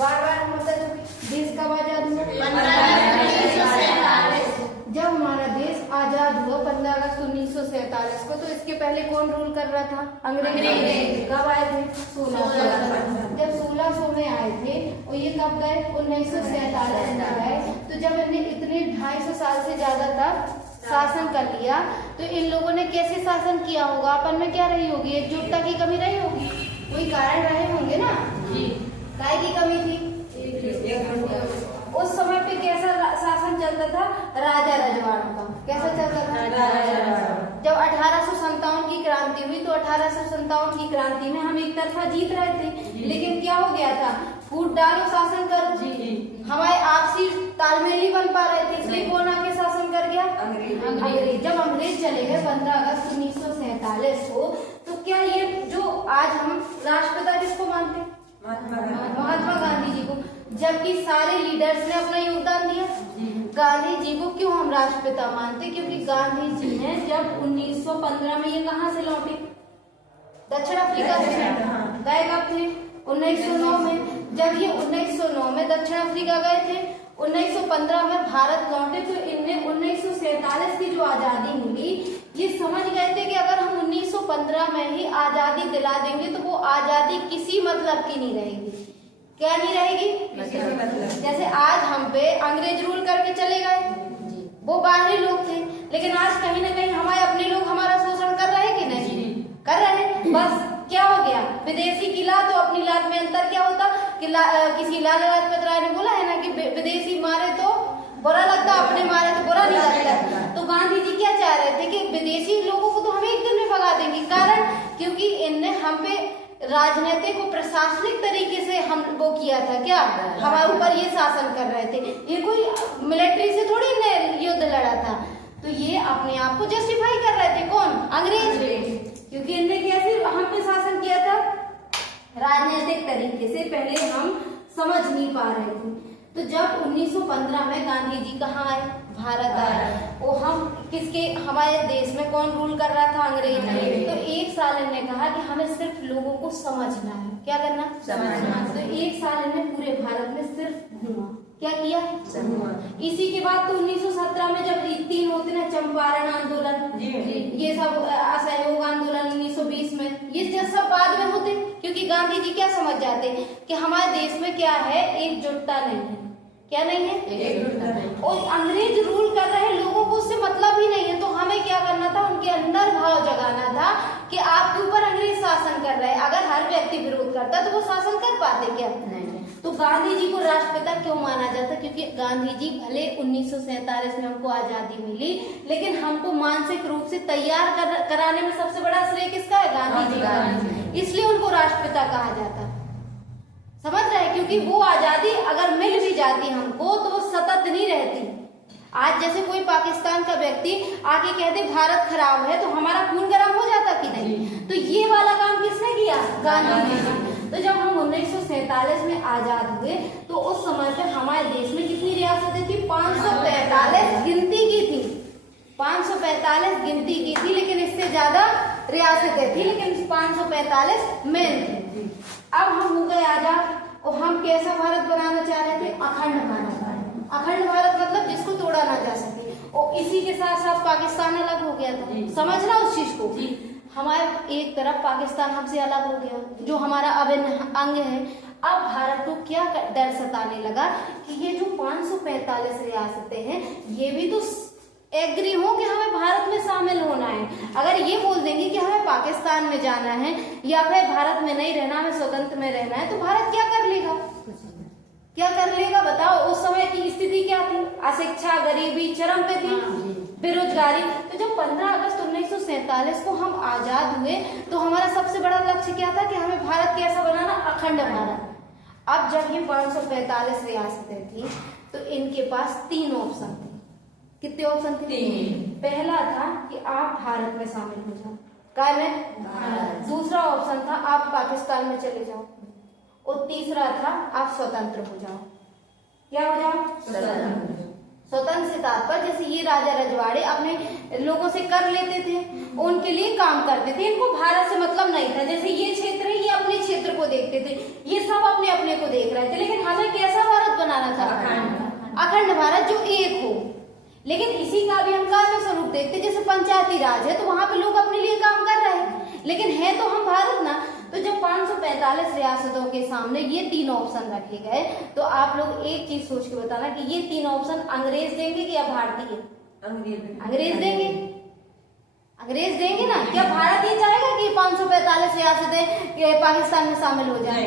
बार बार मतलब देश कब आजाद हुआ? जब हमारा देश आजाद हुआ 15 अगस्त 1947 को, तो इसके पहले कौन रूल कर रहा था? अंग्रेज। कब आए थे? 1600। जब 1600 में आए थे और ये कब गए? 1947 में गए। तो जब इन्हें इतने 250 साल से ज्यादा तक शासन कर लिया, तो इन लोगों ने कैसे शासन किया होगा? अपन में क्या रही होगी? एकजुटता की कमी रही होगी, कोई कारण रहे होंगे ना। काय की कमी थी? उस समय पे कैसा शासन चलता था? राजा रजवाड़ों का। कैसा चलता था? जब 1857 की क्रांति हुई, तो 1857 की क्रांति में हम एक तरफा जीत रहे थे, लेकिन क्या हो गया था? फूट डालो शासन करो, हमारे आपसी तालमेल नहीं बन पा रहे थे, इसलिए कौन आके शासन कर गया? अंग्रेज। जब अंग्रेज चले गए 15 अगस्त 1947 को, तो क्या ये जो आज हम राष्ट्रपिता किसको मानते हैं? महात्मा गांधी जी को, जबकि सारे लीडर्स ने अपना योगदान दिया। गांधी जी को क्यों हम राष्ट्रपिता मानते? क्योंकि गांधी जी ने जब 1915 में ये कहाँ से लौटे? दक्षिण अफ्रीका से गए। कब थे? 1909 में। जब ये 1909 में दक्षिण अफ्रीका गए थे, 1915 में भारत लौटे, तो इनने 1947 की जो आजादी मिली, ये समझ गए थे कि अगर हम 1915 में ही आजादी दिला देंगे तो वो आजादी किसी मतलब की नहीं रहेगी। क्या नहीं रहेगी? जैसे आज हम पे अंग्रेज रूल करके चले गए, वो बाहरी लोग थे, लेकिन आज कहीं ना कहीं हमारे अपने लोग हमारा शोषण कर रहे कि नहीं? कर रहे हैं। बस क्या हो गया? विदेशी की लात तो अपनी लात में अंतर क्या होता कि किसी लाला लाजपत राय ने बोला है ना कि विदेशी मारे तो बुरा लगता, अपने मारे तो बुरा नहीं लगता। तो गांधी जी क्या चाह रहे थे कि विदेशी लोगों को तो हम एक दिन में भगा देंगे। कारण क्योंकि इनने हम पे राजनीतिक और प्रशासनिक तरीके से हम वो किया था, क्या हमारे ऊपर ये शासन कर रहे थे। ये कोई मिलिट्री से थोड़ी ने युद्ध लड़ा था, तो ये अपने आप को जस्टिफाई कर रहे थे। कौन? अंग्रेज। क्योंकि इनने कैसे हम पे शासन किया था? राजनीतिक तरीके से। पहले हम समझ नहीं पा रहे थे। तो जब 1915 में गांधी जी कहाँ आए? भारत आए। और हम किसके, हमारे देश में कौन रूल कर रहा था? अंग्रेज। तो एक साल इन्होंने कहा कि हमें सिर्फ लोगों को समझना है। क्या करना? समझना। तो एक साल इन्होंने पूरे भारत में सिर्फ घूमा। क्या किया? इसी के बाद तो 1917 में जब 3 होते ना, चंपारण आंदोलन, ये सब असहयोग आंदोलन 1920 में, ये सब बाद में होते, क्योंकि गांधी जी क्या समझ जाते कि हमारे देश में क्या है? एकजुटता नहीं है। क्या नहीं है? एकजुटता नहीं। और अंग्रेज रूल कर रहे लोगों को उससे मतलब ही नहीं है। तो हमें क्या करना था? उनके अंदर भाव जगाना था कि आपके ऊपर अंग्रेज शासन कर रहे हैं। अगर हर व्यक्ति विरोध करता तो वो शासन कर पाते क्या? नहीं। तो गांधी जी को राष्ट्रपिता क्यों माना जाता? क्योंकि गांधी जी भले 1947 में हमको आजादी मिली, लेकिन हमको मानसिक रूप से तैयार कराने में सबसे बड़ा श्रेय किसका है? गांधी जी का। इसलिए उनको राष्ट्रपिता कहा जाता। समझ रहे? क्योंकि वो आजादी अगर मिल भी जाती हमको तो वो सतत नहीं रहती। आज जैसे कोई पाकिस्तान का व्यक्ति आके कहते भारत खराब है, तो हमारा खून गर्म हो जाता कि नहीं? तो ये वाला काम किसने किया? गांधी जी ने। तो जब हम 1947 में आजाद हुए, तो उस समय पे हमारे देश में कितनी रियासतें थी? 545 गिनती की थी। 545 गिनती की थी, लेकिन इससे ज्यादा रियासतें थी, लेकिन 545 मेन थी। अब हम हो गए आजाद और हम कैसा भारत बनाना चाह रहे थे? अखंड भारत। अखंड भारत मतलब जिसको तोड़ा ना जा सके। और इसी के साथ साथ पाकिस्तान अलग हो गया था। समझना उस चीज को। हमारे एक तरफ पाकिस्तान हमसे अलग हो गया, जो हमारा अभिन्न अंग है। अब भारत को क्या डर सताने लगा कि ये जो 545 रियासतें हैं, ये भी तो एग्री हो कि हमें भारत में शामिल होना है। अगर ये बोल देंगे कि हमें पाकिस्तान में जाना है या फिर भारत में नहीं रहना, हमें स्वतंत्र में रहना है, तो भारत क्या कर लेगा? क्या कर लेगा? बताओ। उस समय की स्थिति क्या थी? अशिक्षा, गरीबी चरम पे थी, बेरोजगारी। तो जब 15 अगस्त 1947 को हम आजाद हुए, तो हमारा सबसे बड़ा लक्ष्य क्या था कि हमें भारत कैसा बनाना? अखंड भारत। अब जब ये 545 रियासतें थी, तो इनके पास 3 ऑप्शन थे। कितने ऑप्शन थे? 3। पहला था कि आप भारत में शामिल हो जाओ। काय में? दूसरा ऑप्शन था आप पाकिस्तान में चले जाओ। और तीसरा था आप स्वतंत्र हो जाओ। क्या हो जाओ? स्वतंत्र से तात्पर्य जैसे ये राजा रजवाड़े अपने लोगों से कर लेते थे, उनके लिए काम करते थे, इनको भारत से मतलब नहीं था। जैसे ये क्षेत्र है, ये अपने क्षेत्र को देखते थे, ये सब अपने अपने को देख रहे थे, लेकिन हमें भारत जो एक हो। लेकिन इसी का भी हम कार्य स्वरूप देखते हैं, जैसे पंचायती राज है तो वहां पे लोग अपने लिए काम कर रहे हैं, लेकिन है तो हम भारत ना। तो जब 545 रियासतों के सामने ये 3 ऑप्शन रखे गए, तो आप लोग एक चीज सोच के बताना कि ये 3 ऑप्शन अंग्रेज देंगे कि या भारतीय? अंग्रेज देंगे। अंग्रेज देंगे ना। क्या भारत ये चाहेगा कि 545 रियासतें पाकिस्तान में शामिल हो जाए?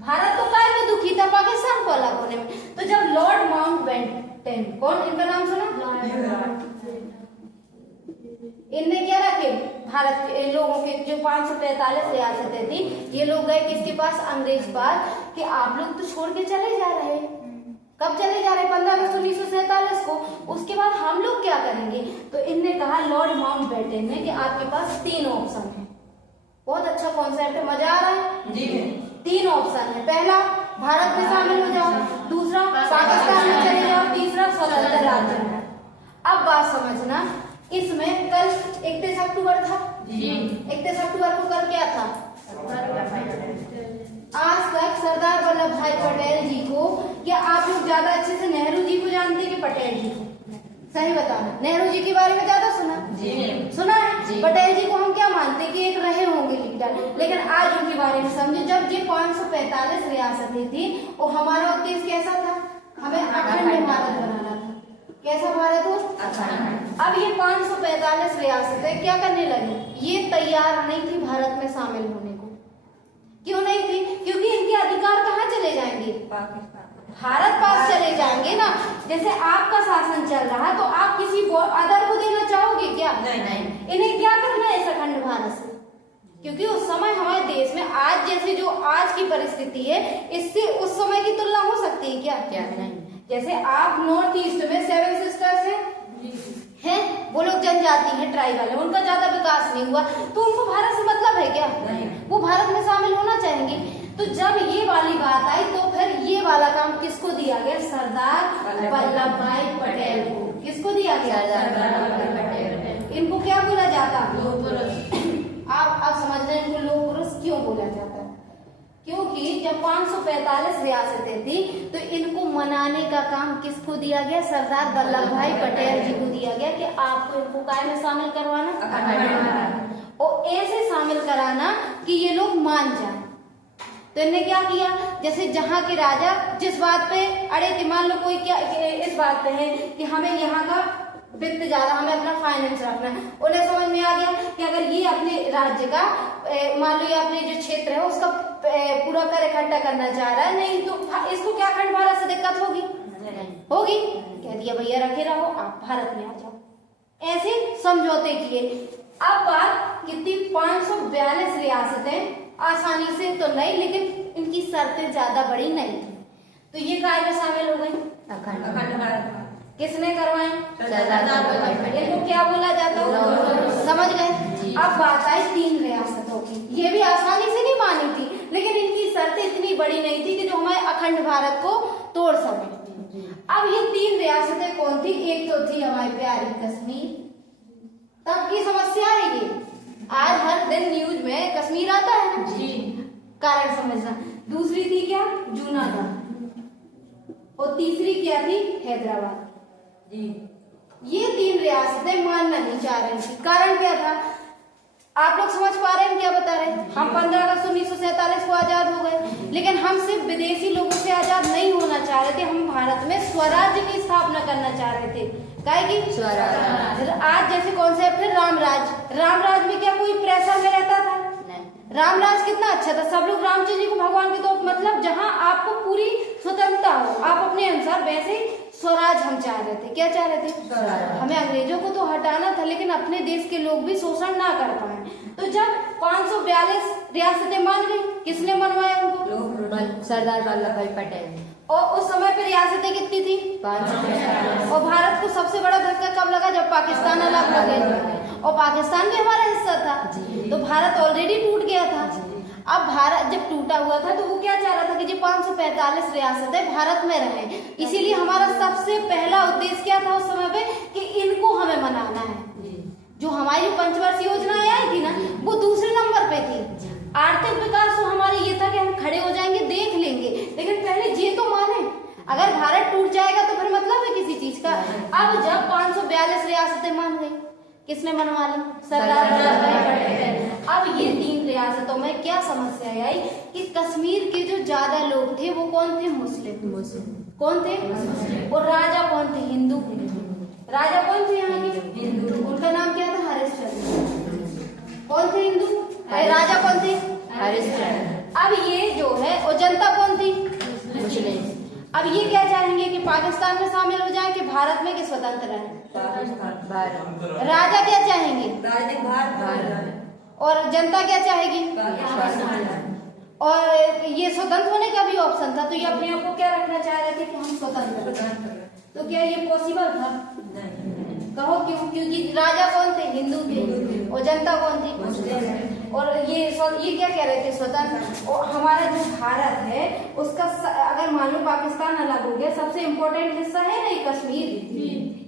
भारत तो काय में दुखी था पाकिस्तान को अलग होने में। तो जब लॉर्ड माउंटबेटन, कौन, इनका नाम सुना? इनने क्या रखे भारत के लोगों के जो 545 रियासतें थी, ये लोग गए किसके पास? अंग्रेज पास, कि आप लोग तो छोड़ के चले जा रहे हैं। कब चले जा रहे? 15 अगस्त 1947 को। उसके बाद हम लोग क्या करेंगे? तो इनने कहा, लॉर्ड माउंटबेटन ने, कि आपके पास 3 ऑप्शन है। बहुत अच्छा कॉन्सेप्ट है, मजा आ रहा है जी। 3 ऑप्शन है। पहला, भारत में शामिल हो जाओ। दूसरा, पाकिस्तान में चले जाओ। तीसरा, स्वतंत्र राज्य में। अब बात समझना, इसमें कल 31 अक्टूबर था जी। 31 अक्टूबर को कल क्या था? आज तक सरदार वल्लभ भाई पटेल जी को, क्या आप लोग ज्यादा अच्छे से नेहरू जी को जानते हैं कि पटेल जी को? सही बताना। नेहरू जी के बारे में ज्यादा सुना जी? सुना है जी। पटेल जी को हम क्या मानते हैं कि एक रहे होंगे लीडर, लेकिन आज उनके बारे में समझे। जब ये 545 रियासतें थी, वो हमारा उद्देश्य कैसा था? हमें अखंड भारत बनाना था। कैसा भारत हो? अखंड। अब ये 545 रियासतें क्या करने लगी? ये तैयार नहीं थी भारत में शामिल होने को। क्यों नहीं थी? क्योंकि इनके अधिकार कहाँ चले जाएंगे? भारत पास चले जाएंगे ना। जैसे आपका शासन चल रहा है, तो आप किसी अदर को देना चाहोगे क्या? नहीं। इन्हें क्या करना है इस अखंड भारत से? क्योंकि उस समय हमारे देश में आज जैसे जो आज की परिस्थिति है, इससे उस समय की तुलना हो सकती है क्या? नहीं। जैसे आप नॉर्थ ईस्ट में 7 सिस्टर्स हैं, वो लोग जनजाति हैं, ट्राइबल है, उनका ज्यादा विकास नहीं हुआ, तो उनको भारत से मतलब है क्या? नहीं। वो भारत में शामिल होना चाहेंगे। तो जब ये वाली बात आई, तो फिर ये वाला काम किसको दिया गया? सरदार वल्लभ भाई पटेल को। किसको दिया गया? सरदार वल्लभ भाई पटेल। इनको क्या बोला जाता? लोह पुरुष। आप समझ रहे हैं इनको लोह पुरुष क्यों बोला जाता है? क्योंकि जब 545 रियासतें थी, तो इनको मनाने का काम किसको दिया गया? सरदार वल्लभ भाई पटेल जी को दिया गया, कि आपको इनको काय में शामिल करवाना, और ऐसे शामिल कराना कि ये लोग मान जाए। तो इन्हें क्या किया? जैसे जहाँ के राजा जिस बात पे अड़े थे, मान लो कोई क्या इस बात पे है कि हमें यहाँ का वित्त ज्यादा, हमें अपना फाइनेंस रखना है, उन्हें समझ में आ गया कि अगर ये अपने राज्य का मान लो ये अपने जो क्षेत्र है उसका पूरा कर इकट्ठा करना चाह रहा है, नहीं तो इसको क्या अखंड भारत से दिक्कत होगी? कह दिया भैया रखे रहो, आप भारत में आ जाओ। ऐसे समझौते किए। अब बात कितनी? 542 रियासतें आसानी से तो नहीं, लेकिन इनकी शर्तें ज्यादा बड़ी नहीं थी, तो ये काय में शामिल हो गई? अखंड भारत। किसने करवाए? इनको क्या बोला जाता है? समझ गए? अब बात आई 3 रियासतों की। ये भी आसानी से नहीं मानी थी, लेकिन इनकी शर्तें इतनी बड़ी नहीं थी कि जो हमारे अखंड भारत को तोड़ सके। अब ये 3 रियासतें कौन थी? एक तो थी हमारी प्यारी कश्मीर। तब की समस्या है ये, आज हर दिन न्यूज में कश्मीर आता है ना जी, कारण समझना। दूसरी थी क्या? जूनागढ़। और तीसरी क्या थी? हैदराबाद जी। ये 3 रियासतें मानना नहीं चाह रही थी। कारण क्या था? आप लोग समझ पा रहे हैं क्या बता रहे हैं? हम 15 अगस्त 1947 को आजाद हो गए, लेकिन हम सिर्फ विदेशी लोगों से आजाद नहीं होना चाह रहे थे, हम भारत में स्वराज्य की स्थापना करना चाह रहे थे। काहे की? स्वराज्य। आज जैसे कॉन्सेप्ट है रामराज। रामराज में क्या कोई प्रेशर में रहता था? रामराज कितना अच्छा था, सब लोग रामचंद्र जी को भगवान के तौर, मतलब जहाँ आपको पूरी स्वतंत्रता हो, आप अपने अनुसार। वैसे स्वराज हम चाह रहे थे। क्या चाह रहे थे? हमें अंग्रेजों को तो हटाना था, लेकिन अपने देश के लोग भी शोषण ना कर पाए। तो जब 542 रियासतें मान गई, किसने मनवाया उनको? सरदार वल्लभ भाई पटेल। और उस समय पे रियासतें कितनी थी? 542। और भारत को सबसे बड़ा धक्का कब लगा? जब पाकिस्तान अलग हो गया, और पाकिस्तान भी हमारा हिस्सा था, तो भारत ऑलरेडी टूट गया था। अब भारत जब टूटा हुआ था, तो वो क्या चाह रहा था कि जो 545 रियासतें भारत में रहे। इसीलिए हमारा सबसे पहला उद्देश्य क्या था उस समय पे? कि इनको हमें मनाना है। जो हमारी पंचवर्षीय योजनाएं आई थी ना, वो दूसरे नंबर पे थी। आर्थिक विकास तो हमारे ये था कि हम खड़े हो जाएंगे, देख लेंगे, लेकिन पहले ये तो माने। अगर भारत टूट जाएगा तो फिर मतलब है किसी चीज का। अब जब 542 रियासतें मान गई, किसने मनवा ली? सरदार वल्लभ भाई पटेल। अब ये 3 रियासतों में क्या समस्या आई कि कश्मीर के जो ज्यादा लोग थे वो कौन थे? मुस्लिम। कौन थे? और राजा कौन थे? हिंदू। राजा कौन थे यहाँ के? हिंदू। उनका नाम क्या था? हरिश्चंद्र। कौन थे? हिंदू। राजा कौन थे? हरिश्चंद्र। अब ये जो है और जनता कौन थी? मुस्लिम। अब ये क्या चाहेंगे कि पाकिस्तान में शामिल हो जाए कि भारत में, कि स्वतंत्र रहे? भारत। राजा क्या चाहेंगे? भारत। और जनता क्या चाहेगी? और ये स्वतंत्र होने का भी ऑप्शन था, तो ये अपने आप को क्या रखना चाह रहे थे कि हम स्वतंत्र। तो क्या ये पॉसिबल था? कहो क्यों? क्योंकि राजा कौन थे? हिंदू थे। और जनता कौन थी? मुस्लिम। और ये क्या कह रहे थे? स्वतंत्र। और हमारा जो भारत है उसका अगर मान लो पाकिस्तान अलग हो गया, सबसे इम्पोर्टेंट हिस्सा है ना ये कश्मीर,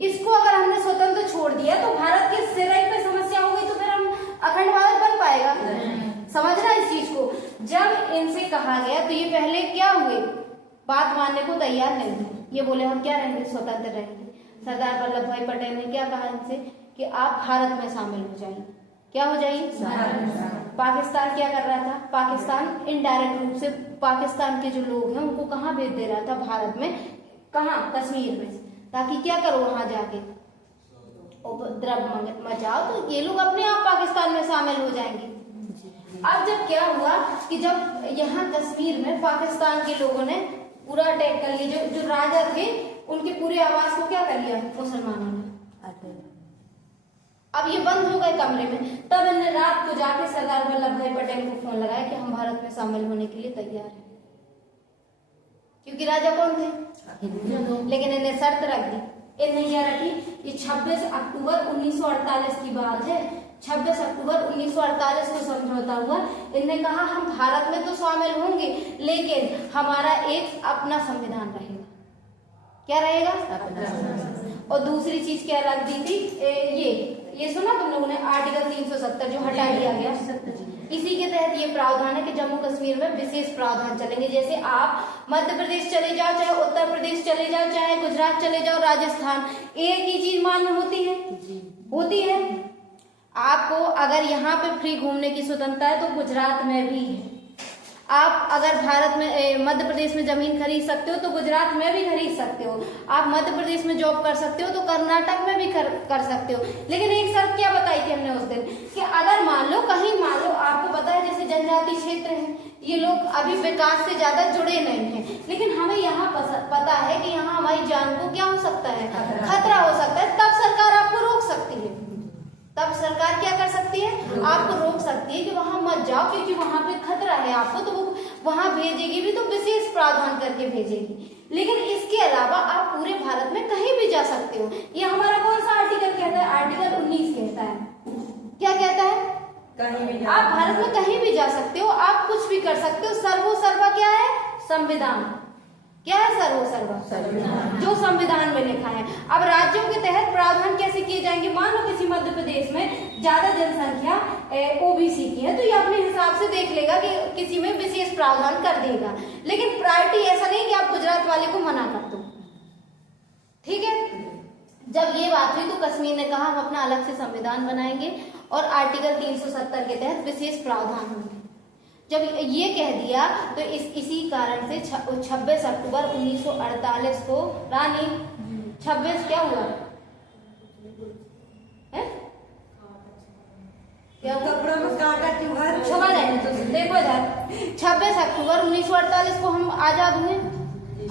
इसको अगर हमने स्वतंत्र छोड़ दिया तो भारत के सिरे पे समस्या हो गई, तो फिर हम अखंड भारत बन पाएगा? समझना इस चीज को। जब इनसे कहा गया तो ये पहले क्या हुए? बात मानने को तैयार नहीं थे। ये बोले हम क्या रहेंगे? स्वतंत्र रहेंगे। सरदार वल्लभ भाई पटेल ने क्या कहा इनसे कि आप भारत में शामिल हो जाइए। क्या हो जाइए? पाकिस्तान क्या कर रहा था? पाकिस्तान इनडायरेक्ट रूप से पाकिस्तान के जो लोग हैं उनको कहाँ भेज दे रहा था? भारत में। कहाँ? कश्मीर में। ताकि क्या करो वहां जाके उपद्रव मचाओ, तो ये लोग अपने आप पाकिस्तान में शामिल हो जाएंगे। अब जब क्या हुआ कि जब यहाँ कश्मीर में पाकिस्तान के लोगों ने पूरा अटैक कर लिया, जो राजा थे उनके पूरे आवास को क्या कर लिया? मुसलमानों ने। अब ये बंद हो गए कमरे में। तब इन्हें रात को जाके सरदार वल्लभ भाई पटेल को फोन लगाया कि हम भारत में शामिल होने के लिए तैयार हैं। क्योंकि राजा कौन थे? लेकिन इन्हें शर्त रख दी। इन्हें क्या रखी? ये 26 अक्टूबर 1948 की बात है। 26 अक्टूबर 1948 को समझौता हुआ। इन्हें कहा हम भारत में तो शामिल होंगे लेकिन हमारा एक अपना संविधान रहेगा। क्या रहेगा? अपना। और दूसरी चीज क्या रख दी थी? ये सुना तुम लोगों ने? आर्टिकल 370 जो हटा दिया गया। इसी के तहत ये प्रावधान है कि जम्मू कश्मीर में विशेष प्रावधान चलेंगे। जैसे आप मध्य प्रदेश चले जाओ, चाहे उत्तर प्रदेश चले जाओ, चाहे गुजरात चले जाओ, राजस्थान, एक ही चीज मान्य होती है। होती है। आपको अगर यहाँ पे फ्री घूमने की स्वतंत्रता है तो गुजरात में भी है। आप अगर भारत में मध्य प्रदेश में जमीन खरीद सकते हो तो गुजरात में भी खरीद सकते हो। आप मध्य प्रदेश में जॉब कर सकते हो तो कर्नाटक में भी कर सकते हो। लेकिन एक शर्त क्या बताई थी हमने उस दिन कि अगर मान लो आपको पता है जैसे जनजाति क्षेत्र है, ये लोग अभी विकास से ज्यादा जुड़े नहीं हैं, लेकिन हमें यहाँ पता है कि यहाँ हमारी जान को क्या हो सकता है? खतरा हो सकता है। तब सरकार आपको रोक सकती है। तब सरकार क्या कर सकती है? आपको रोक सकती है कि वहां मत जाओ क्योंकि वहां पे खतरा है आपको, तो वो वहां भेजेगी भी तो विशेष प्रावधान करके भेजेगी। लेकिन इसके अलावा आप पूरे भारत में कहीं भी जा सकते हो। ये हमारा कौन सा आर्टिकल कहता है? आर्टिकल 19 कहता है। क्या कहता है? कहीं भी आप भारत में कहीं भी जा सकते हो, आप कुछ भी कर सकते हो। सर्वो सर्वा क्या है? संविधान। क्या है? सर्वो सर्वा, जो संविधान में लिखा है। अब राज्यों के तहत प्रावधान कैसे किए जाएंगे? मान लो किसी मध्य प्रदेश में ज्यादा जनसंख्या ओबीसी की है तो ये अपने हिसाब से देख लेगा कि किसी में विशेष प्रावधान कर देगा। लेकिन प्रायोरिटी ऐसा नहीं कि आप गुजरात वाले को मना कर दो। ठीक है। जब ये बात हुई तो कश्मीर ने कहा हम अपना अलग से संविधान बनाएंगे और आर्टिकल 370 के तहत विशेष प्रावधान होंगे। जब ये कह दिया तो इसी कारण से 26 अक्टूबर 1948 को रानी 26 क्या हुआ है? क्या कपड़ों में कांटा क्यों है? छुपा नहीं तो देखो इधर 26 अक्टूबर 1948 को हम आजाद हुए।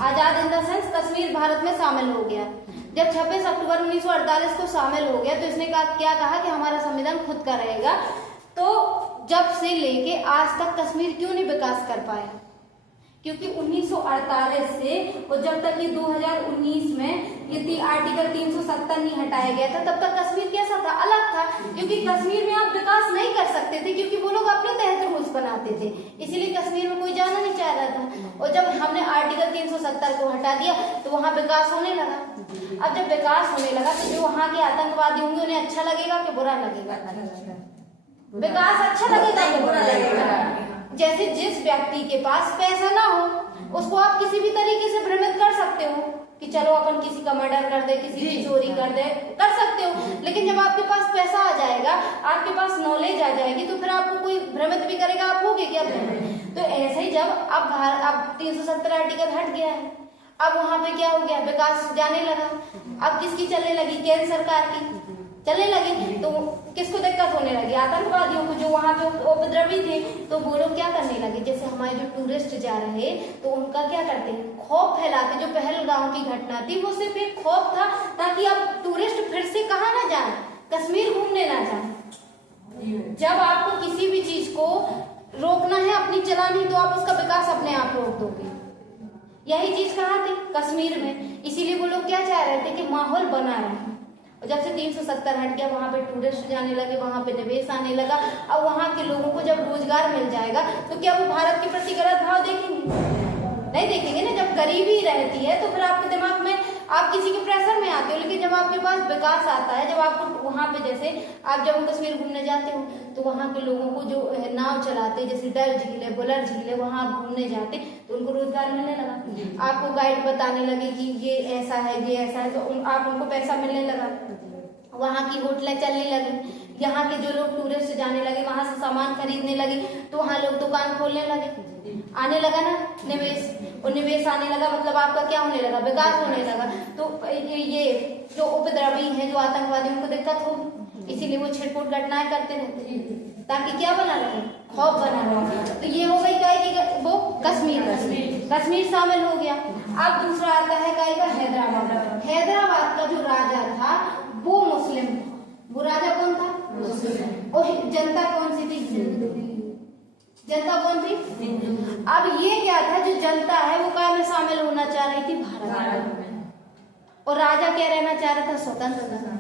आजाद in the sense Kashmir Bharat में शामिल हो गया। जब 26 अक्टूबर 1948 को शामिल हो गया तो इसने क्या कहा कि हमारा संविधान खुद का रहेगा। तो जब से लेके आज तक कश्मीर क्यों नहीं विकास कर पाया? क्योंकि 1948 से और जब तक ये 2019 में ये आर्टिकल 370 नहीं हटाया गया था तब तक कश्मीर कैसा था? अलग था। क्योंकि कश्मीर में आप विकास नहीं कर सकते थे क्योंकि वो लोग अपने तहत रूल्स बनाते थे, इसीलिए कश्मीर में कोई जाना नहीं चाह रहा था। और जब हमने आर्टिकल 370 को हटा दिया तो वहाँ विकास होने लगा। अब जब विकास होने लगा तो जो वहाँ के आतंकवादी होंगे उन्हें अच्छा लगेगा कि बुरा लगेगा? विकास अच्छा लगेगा कि बुरा लगेगा? जैसे जिस व्यक्ति के पास पैसा ना हो उसको आप किसी भी तरीके से भ्रमित कर सकते हो कि चलो अपन किसी का मर्डर कर दे, किसी की चोरी कर दे, कर सकते हो। लेकिन जब आपके पास पैसा आ जाएगा, आपके पास नॉलेज आ जाएगी, तो फिर आपको कोई भ्रमित भी करेगा, आप होगे क्या भ्रमित? तो ऐसे ही जब अब 370 आर्टिकल हट गया है, अब वहां पे क्या हो गया, विकास जाने लगा। अब किसकी चलने लगी, केंद्र सरकार की चलने लगी। तो किसको दिक्कत होने लगी, आतंकवादियों को, जो वहां पे उपद्रवी थे। तो वो लोग क्या करने लगे, जैसे हमारे जो टूरिस्ट जा रहे, तो उनका क्या करते हैं, खौफ फैलाते। जो पहलगाम की घटना थी वो सिर्फ एक खौफ था, ताकि अब टूरिस्ट फिर से कहाँ ना जाए, कश्मीर घूमने ना जाए। जब आपको किसी भी चीज को रोकना है, अपनी चलानी, तो आप उसका विकास अपने आप रोक दोगे। यही चीज कहाँ थी, कश्मीर में। इसीलिए वो लोग क्या चाह रहे थे कि माहौल बना रहे। और जब से 370 हट गया, वहां पे टूरिस्ट जाने लगे, वहां पे निवेश आने लगा। अब वहां के लोगों को जब रोजगार मिल जाएगा, तो क्या वो भारत के प्रति गलत भाव देखेंगे? नहीं देखेंगे ना। जब करीबी रहती है तो फिर आपके दिमाग में आप किसी के प्रेशर में आते हो। लेकिन जब आपके पास विकास आता है, जब आपको वहां पे, जैसे आप जब कश्मीर घूमने जाते हो, तो वहां के लोगों को जो नाव चलाते, जैसे डल झील है, बुलर झील है, वहां आप घूमने जाते, तो उनको रोजगार मिलने लगा। आपको गाइड बताने लगे कि ये ऐसा है, ये ऐसा है, तो आप उनको पैसा मिलने लगा। वहां की होटलें चलने लगी, यहाँ के जो लोग टूरिस्ट जाने लगे, वहां से सामान खरीदने लगे, तो वहां लोग दुकान खोलने लगे, आने लगा ना निवेश। और निवेश आने लगा मतलब आपका क्या होने लगा, विकास होने लगा। तो ये जो उपद्रवी है, जो आतंकवादी, उनको दिक्कत होगी। इसीलिए वो छिटपुट घटनाएं करते रहते हैं, ताकि क्या बना रहे, खौफ बना रहे। तो ये हो गई काय की, वो कश्मीर शामिल हो गया। अब दूसरा आता है काय का, हैदराबाद। हैदराबाद का जो राजा था वो मुस्लिम था। वो राजा कौन था, मुस्लिम। और जनता कौन सी थी, जनता कौन थी? अब ये क्या था, जो जनता है वो काय में शामिल होना चाह रही थी, भारत में। और राजा क्या रहना चाह रहा था, स्वतंत्र।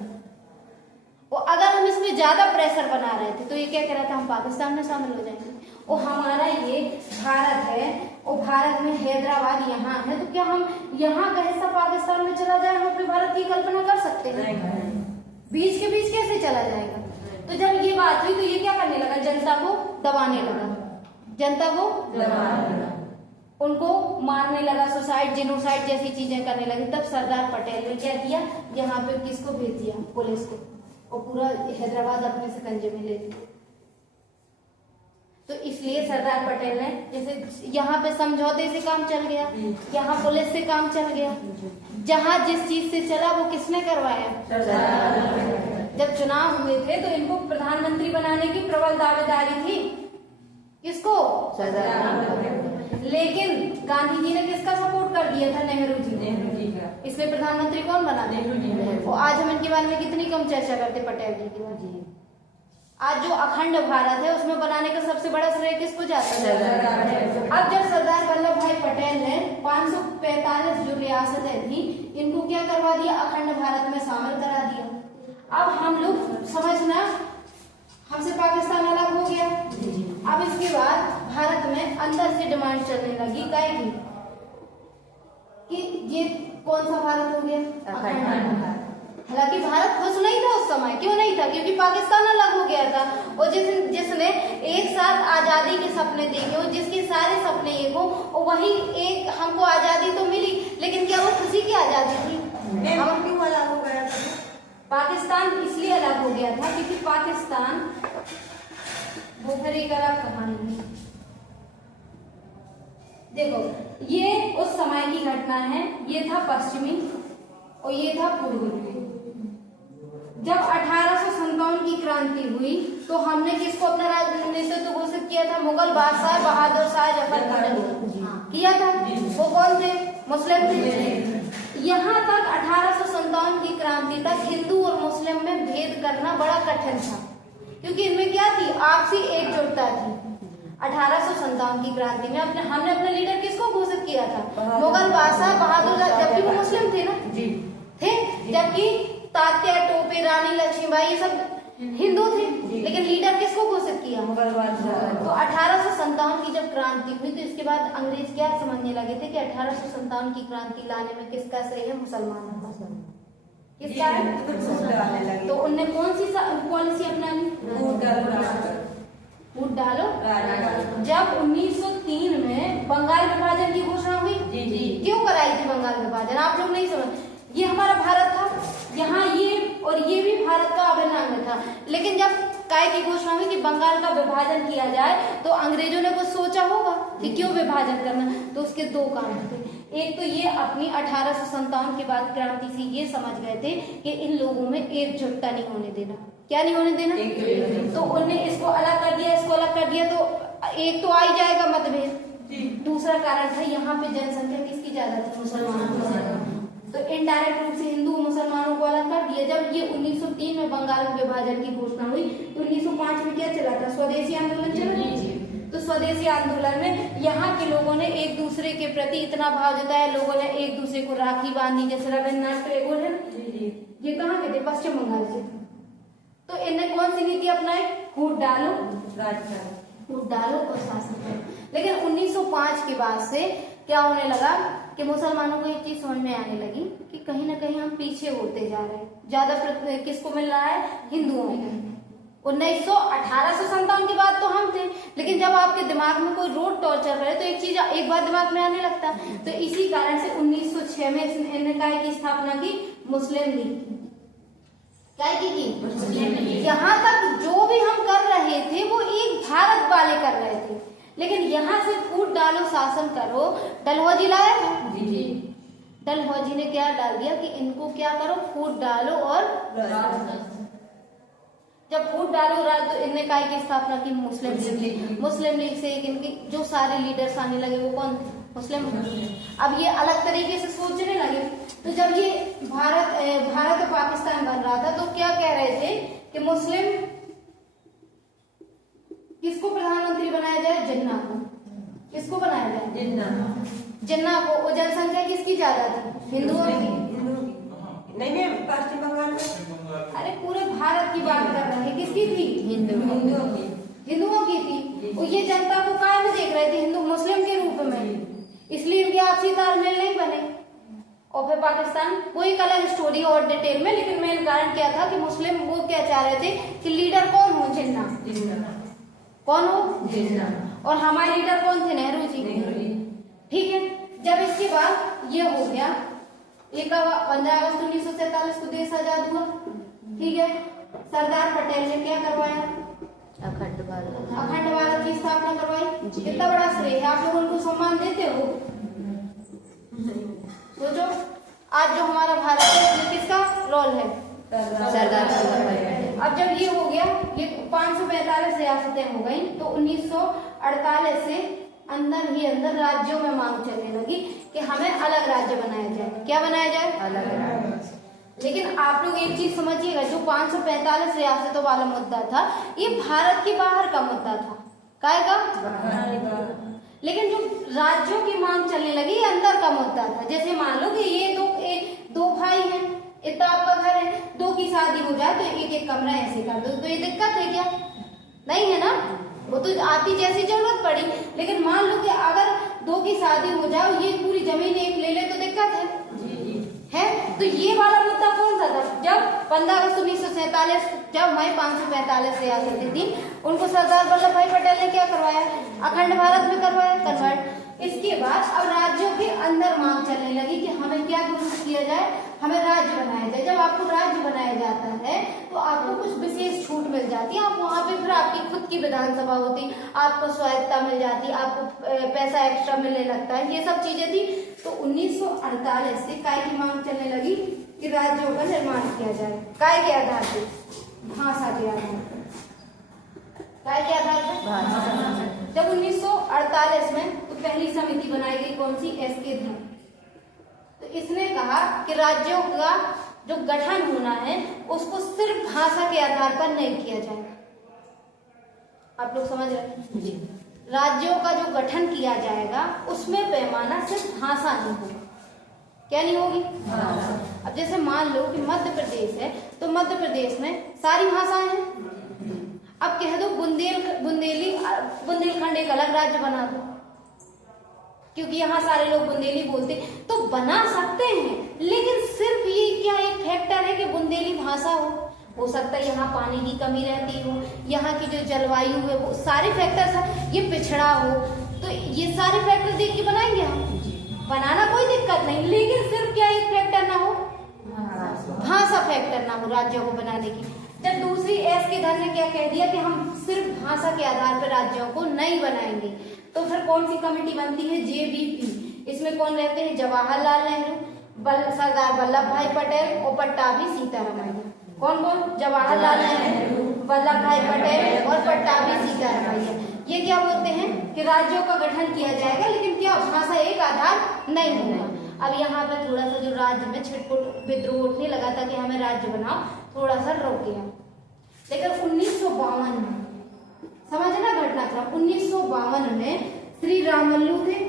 और अगर हम इसमें ज्यादा प्रेशर बना रहे थे, तो ये क्या कह रहा था, हम पाकिस्तान में शामिल हो जाएंगे। और हमारा ये भारत है, और भारत में हैदराबाद यहाँ है, तो क्या हम यहाँ का हिस्सा पाकिस्तान में चला जाए, हम अपने भारत की कल्पना कर सकते हैं? बीच के बीच कैसे चला जाएगा? तो जब ये बात हुई, तो ये क्या करने लगा, जनता को दबाने लगा, जनता को उनको मारने लगा, सुसाइड, जेनोसाइड जैसी चीजें करने लगे। तब सरदार पटेल ने क्या किया, यहाँ पे किसको भेज दिया, पुलिस को, और पूरा हैदराबाद अपने शिकंजे में ले लिया। तो इसलिए सरदार पटेल ने, जैसे यहाँ पे समझौते से काम चल गया, यहाँ पुलिस से काम चल गया। जहाँ जिस चीज से चला वो किसने करवाया, जब चुनाव हुए थे तो इनको प्रधानमंत्री बनाने की प्रबल दावेदारी थी, किसको, लेकिन गांधी जी ने किसका सपोर्ट कर दिया था, नेहरू जी ने। इसलिए प्रधानमंत्री कौन बना, नेहरू जी। और आज हम इनके बारे में कितनी कम चर्चा करते, पटेल जी के बारे में। आज जो अखंड भारत है उसमें बनाने का सबसे बड़ा श्रेय किसको जाता है? अब जब सरदार वल्लभ भाई पटेल ने 545 जो रियासतें थी, इनको क्या करवा दिया, अखंड भारत में शामिल करा दिया। अब हम लोग समझना, हमसे पाकिस्तान अलग हो गया। अब इसके बाद भारत में अंदर से डिमांड चलने लगी काय की, कि ये कौन सा भारत हो गया, अखंड भारत। हालांकि भारत खुश नहीं था उस समय, क्यों नहीं था, क्योंकि पाकिस्तान अलग हो गया था। और जिसने एक साथ आजादी के सपने देखे हो, जिसके सारे सपने एक हो, और वही एक हमको आजादी तो मिली, लेकिन क्या वो खुशी की आजादी थी? हम क्यों अलग हो गया था? पाकिस्तान इसलिए अलग हो गया था क्योंकि पाकिस्तान, वो फिर एक अलग कहानी है। देखो, ये उस समय की घटना है, ये था पश्चिमी और ये था पूर्वी। जब 1857 की क्रांति हुई, तो हमने किसको अपना नेतृत्व घोषित किया था, मुगल बादशाह बहादुर शाह जफर किया था। वो कौन थे, मुस्लिम थे। यहाँ तक 1857 की क्रांति तक हिंदू और मुस्लिम में भेद करना बड़ा कठिन था, क्योंकि इनमें क्या थी, आपसी एकजुटता थी। 1857 की क्रांति में हमने अपना लीडर किसको घोषित किया था, मुगल बादशाह बहादुर शाह, जबकि वो मुस्लिम थे ना, थे। जबकि तात्या टोपे, रानी लक्ष्मीबाई, ये सब हिंदू थे, लेकिन लीडर किसको घोषित किया, मुगल बादशाह। तो 1857 की जब क्रांति हुई, तो इसके बाद अंग्रेज क्या समझने लगे थे कि 1857 की क्रांति लाने में किसका श्रेय है, मुसलमानों का, किसका है। तो उनने कौन सी पॉलिसी अपनानी, फूट डालो जब 1903 में बंगाल विभाजन की घोषणा हुई, क्यों कराई थी बंगाल विभाजन? आप लोग नहीं समझ, ये हमारा भारत था, यहाँ ये और ये भी भारत का अभिन्न अंग था। लेकिन जब काय की घोषणा हुई कि बंगाल का विभाजन किया जाए तो अंग्रेजों ने कुछ सोचा होगा कि क्यों विभाजन करना, तो उसके दो कारण थे। एक तो ये अपनी 1857 के बाद क्रांति से ये समझ गए थे कि इन लोगों में एकजुटता नहीं होने देना। क्या नहीं होने देना? तो उन्होंने इसको अलग कर दिया, इसको अलग कर दिया, तो एक तो आ ही जाएगा मतभेद। दूसरा कारण था यहाँ पे जनसंख्या किसकी ज्यादा थी? मुसलमानों की। तो इनडायरेक्ट रूप से हिंदू मुसलमानों को अलग कर दिया। जब ये 1903 में बंगाल विभाजन की घोषणा हुई तो 1905 में क्या चला था? स्वदेशी आंदोलन चला। तो स्वदेशी आंदोलन में यहाँ के लोगों ने एक दूसरे के प्रति इतना भाव जताया, लोगों ने एक दूसरे को राखी बांधी, जैसे रविन्द्रनाथ टैगोर है, ये कहाँ के थे? पश्चिम बंगाल से। तो इन्हें कौन सी नीति अपनाई? फूट डालो, फूट डालो और शासन करो। लेकिन 1905 के बाद से क्या होने लगा कि मुसलमानों को एक चीज समझ में आने लगी कि कहीं ना कहीं हम पीछे होते जा रहे हैं। ज्यादा किसको मिल रहा है? हिंदुओं को। 1857 की बात तो हम थे, लेकिन जब आपके दिमाग में कोई रोड टॉर्च चल रहा है तो एक चीज एक बार दिमाग में आने लगता है। तो इसी कारण से 1906 में इन्होंने काय की स्थापना की? मुस्लिम लीग। क्या की? यहाँ तक जो भी हम कर रहे थे वो एक भारत वाले कर रहे थे, लेकिन यहाँ से फूट डालो शासन करो डलहौजी लाया था। डलहौजी ने क्या डाल दिया कि इनको क्या करो? फूट डालो और जब फूट डालो तो इनने काय की स्थापना की? मुस्लिम लीग। मुस्लिम लीग से इनकी जो सारे लीडर्स आने लगे वो कौन थे? मुस्लिम। अब ये अलग तरीके से सोचने लगे। तो जब ये भारत और पाकिस्तान बन रहा था तो क्या कह रहे थे कि मुस्लिम किसको प्रधानमंत्री बनाया जाए? जिन्ना को। किसको बनाया जाए? जिन्ना को। वो जनसंख्या किसकी ज्यादा थी? हिंदुओं की। नहीं पश्चिम बंगाल में। अरे पूरे भारत की बात कर रहे हैं, किसकी थी? हिंदुओं की थी। वो ये जनता को काय में देख रहे थे? हिंदू मुस्लिम के रूप में, इसलिए इनके आपसी तालमेल नहीं बने। और फिर पाकिस्तान, वो एक अलग स्टोरी और डिटेल में, लेकिन मेन कारण क्या था कि मुस्लिम वो क्या चाह रहे थे कि लीडर कौन हो? जिन्ना। कौन हो? और हमारे लीडर कौन थे? नेहरू जी। ठीक है। जब इसके बाद ये हो गया, 15 अगस्त 1947 को देश आजाद हुआ। ठीक है। सरदार पटेल ने क्या करवाया? अखंड भारत की स्थापना करवाई। कितना बड़ा श्रेय है, आप लोग उनको सम्मान देते हो? सोचो, आज जो हमारा भारत है इसमें किसका रोल है? सरदार पटेल। अब जब ये हो गया, ये 545 रियासतें हो गई, तो 1948 से अंदर ही अंदर राज्यों में मांग चलने लगी कि हमें अलग राज्य बनाया जाए। क्या बनाया जाए? अलग राज्य। लेकिन आप लोग एक चीज समझिएगा, जो 545 रियासतों वाला मुद्दा था ये भारत के बाहर का मुद्दा था। काय का? लेकिन जो राज्यों की मांग चलने लगी ये अंदर का मुद्दा था। जैसे मान लो कि ये दो भाई हैं, इतना आपका घर है, दो की शादी हो जाए तो एक एक कमरा ऐसे कर दो, तो ये दिक्कत है क्या? नहीं है ना। वो तो आती जैसी जरूरत पड़ी। लेकिन मान लो कि अगर दो की शादी हो जाए, ये पूरी जमीन एक ले ले तो दिक्कत है। तो ये वाला मुद्दा कौन सा था? जब 15 अगस्त 1947 जब हमारी 545 रियासतें थी, उनको सरदार वल्लभ भाई पटेल ने क्या करवाया? अखंड भारत में करवाया कन्वर्ट। इसके बाद अब राज्यों के अंदर मांग चलने लगी कि हमें क्या किया जाए? हमें राज्य बनाया जाए। जब आपको राज्य बनाया जाता है तो आपको कुछ विशेष छूट मिल जाती है। आप वहाँ पे फिर आपकी खुद की विधानसभा होती, आपको स्वायत्ता मिल जाती, आपको पैसा एक्स्ट्रा मिलने लगता है, ये सब चीजें थी। तो 1948 से काय की मांग चलने लगी कि राज्यों का निर्माण किया जाए। काय के आधार पे? भाषा के आधार पर। काय के आधार पर? जब 1948 में तो पहली समिति बनाई गई, कौन सी? एस.के. धन। तो इसने कहा कि राज्यों का जो गठन होना है उसको सिर्फ भाषा के आधार पर नहीं किया जाएगा। आप लोग समझ रहे हैं? राज्यों का जो गठन किया जाएगा उसमें पैमाना सिर्फ भाषा नहीं होगा। क्या नहीं होगी? अब जैसे मान लो कि मध्य प्रदेश है, तो मध्य प्रदेश में सारी भाषाएं हैं। अब कह दो बुंदेलखंड एक अलग राज्य बना दो, क्योंकि यहाँ सारे लोग बुंदेली बोलते, तो बना सकते हैं। लेकिन सिर्फ ये क्या एक फैक्टर है कि बुंदेली भाषा हो? हो सकता है यहाँ पानी की कमी रहती हो, यहाँ की जो जलवायु है वो सारे फैक्टर्स है, ये पिछड़ा हो, तो ये सारे फैक्टर देख के बनाएंगे हम। बनाना कोई दिक्कत नहीं, लेकिन सिर्फ क्या एक फैक्टर ना हो, भाषा फैक्टर ना हो राज्यों को बनाने की। जब दूसरी एस के धन ने क्या कह दिया कि हम सिर्फ भाषा के आधार पर राज्यों को नहीं बनाएंगे, तो फिर कौन सी कमेटी बनती है, JVP। इसमें कौन रहते हैं, जवाहरलाल नेहरू, सरदार वल्लभ भाई पटेल और पट्टाभी सीतारामैया। कौन कौन, जवाहरलाल नेहरू, वल्लभ भाई पटेल और पट्टाभी सीतारामैया। ये क्या बोलते हैं कि राज्यों का गठन किया जाएगा, लेकिन क्या भाषा एक आधार नहीं होगा। अब यहाँ पे थोड़ा सा जो राज्य में छिटपुट विद्रोह उठने लगा था कि हमें राज्य बनाओ, थोड़ा सा रुक गया। लेकिन 1952 में समझना घटनाक्रम, 1952 में श्री रामल्लू थे,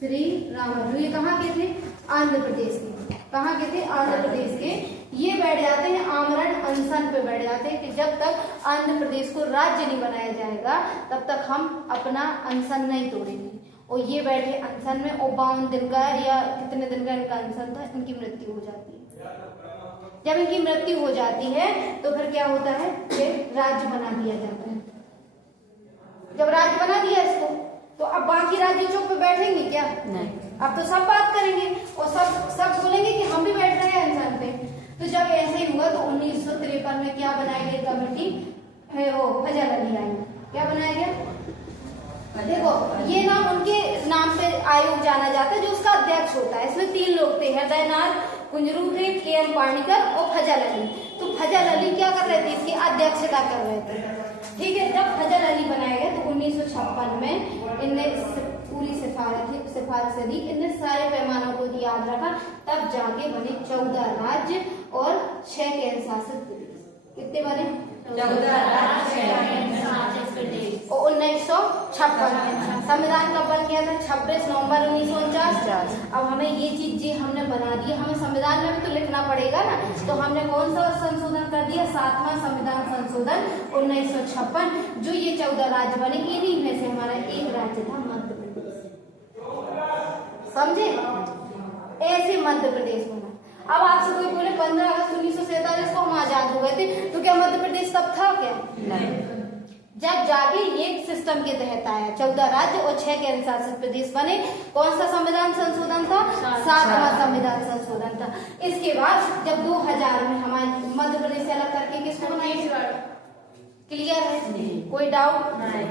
श्री रामल्लू ये कहाँ के थे, आंध्र प्रदेश के। कहाँ के थे, आंध्र प्रदेश के। ये बैठ जाते हैं आमरण अनशन पे बैठ जाते हैं कि जब तक आंध्र प्रदेश को राज्य नहीं बनाया जाएगा तब तक हम अपना अनशन नहीं तोड़ेंगे। और ये बैठे अनशन में, और 52 दिन का या कितने दिन का इनका अनशन था, इनकी मृत्यु हो जाती है। जब इनकी मृत्यु हो जाती है तो फिर क्या होता है कि राज्य बना दिया जाता है। जब राज्य बना दिया इसको, तो अब बाकी राज्य चौक पे बैठेंगे क्या, नहीं। अब तो सब बात करेंगे और सब बोलेंगे कि हम भी बैठ रहे हैं अनशन पे। तो जब ऐसे ही हुआ तो 1953 में क्या बनाई गई कमेटी है, वो फजल अली आई। क्या बनाया गया, देखो ये नाम उनके नाम पे आयोग जाना जाता है जो उसका अध्यक्ष होता है। इसमें 3 लोग थे, हृदयनाथ कुंजरू थे, KM पाणिकर और फजल अली। तो फजल अली क्या कर रहे थे, इसकी अध्यक्षता कर रहे थे, ठीक है। जब फजल अली बनाया गया तो 1956 में इनने पूरी सिफारिश दी, इनने सारे पैमानों को याद रखा, तब जाके बने 14 राज्य और 6 केंद्र शासित प्रदेश। कितने बने, 14 राज्य, 6 केंद्र शासित प्रदेश। और 1956 में संविधान कब बन गया था, 26 नवंबर 1949। अब हमें ये चीज जी हमने बना दी, हमें संविधान में भी तो लिखना पड़ेगा ना, तो हमने कौन सा संशोधन कर दिया, 7वां संविधान संशोधन 1956। जो ये 14 राज्य बने, इन्हीं में से हमारा एक राज्य था मध्य प्रदेश। समझे, ऐसे मध्य प्रदेश बना। अब आपसे कोई बोले 15 अगस्त 1947 को हम आजाद हो गए थे, तो क्या मध्य प्रदेश तब था क्या, नहीं। जब जाके ये सिस्टम के तहत आया, 14 राज्य और 6 केंद्र शासित प्रदेश बने। कौन सा संविधान संशोधन था, 7वां संविधान संशोधन था। इसके बाद जब 2000 में हमारे मध्य प्रदेश से अलग करके किसको बनाया, क्लियर है, कोई डाउट नहीं।